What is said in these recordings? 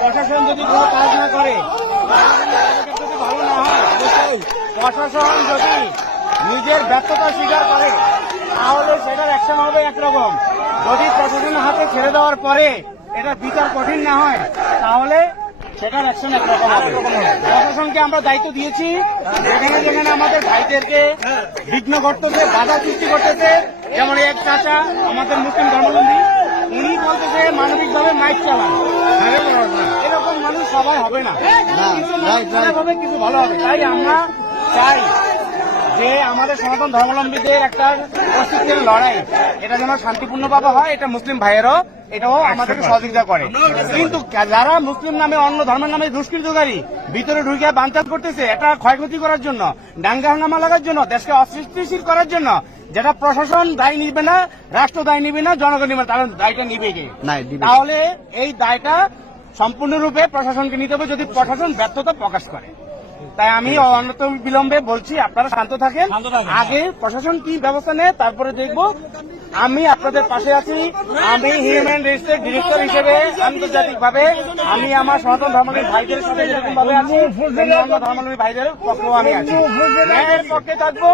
প্রশাসন যদি কোনো কাজ না করে, যদি ভালো না হয়, অবশ্যই প্রশাসন যদি নিজের ব্যর্থতা স্বীকার করে তাহলে সেটার অ্যাকশন হবে একরকম। যদি প্রশাসনের হাতে ছেড়ে দেওয়ার পরে এটা বিচার কঠিন না হয় তাহলে সেটার অ্যাকশন একরকম হবে। প্রশাসনকে আমরা দায়িত্ব দিয়েছি, যেখানে যেখানে আমাদের ভাইদেরকে বিঘ্ন করতেছে, বাধা সৃষ্টি করতেছে, যেমন এক চাচা আমাদের মুসলিম ধর্মাবলম্বী, উনি বলতেছে মানবিকভাবে মাইক চালান। এরকম মানুষ সবাই হবে না, কিছু মানুষ খারাপ হবে, কিছু ভালো হবে। তাই আমরা চাই যে আমাদের সনাতন ধর্মাবলম্বীদের একটা অস্তিত্বের লড়াই, এটা যেন শান্তিপূর্ণভাবে হয়। এটা মুসলিম ভাইয়েরও এটাও আমাদেরকে সহযোগিতা করে। কিন্তু যারা মুসলিম নামে অন্য ধর্মের নামে দুষ্কৃতকারী ভিতরে ঢুকে বানচাল করতেছে, এটা ক্ষয়ক্ষতি করার জন্য, দাঙ্গা হাঙ্গামা লাগার জন্য, দেশকে অস্থিতিশীল করার জন্য, যেটা প্রশাসন দায়ী নিবে না, রাষ্ট্র দায়ী নিবে না, জনগণ নিবে না, তাহলে দায়টা নিবে কে? তাহলে এই দায়টা সম্পূর্ণরূপে প্রশাসনকে নিতে হবে যদি প্রশাসন ব্যর্থতা প্রকাশ করে। তাই আমি অনন্ত বিলম্বে বলছি, আপনারা শান্ত থাকেন, আগে প্রশাসন কি ব্যবস্থা নেয় তারপরে দেখব। আমি আপনাদের পাশে আছি। আমি হিউম্যান রাইটসের ডিরেক্টর হিসেবে আন্তর্জাতিকভাবে আমি আমার সনাতন ধর্মাবলম্বী ভাইদের সাথে যেরকম ভাবে আছি, অন্য ধর্মাবলম্বী ভাইদের পক্ষেও আমি আছি, ন্যায়ের পক্ষে থাকবো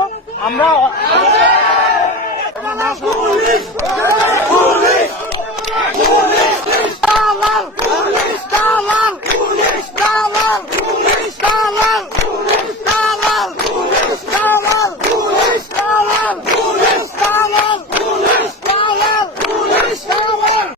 আমরা। পুলিশ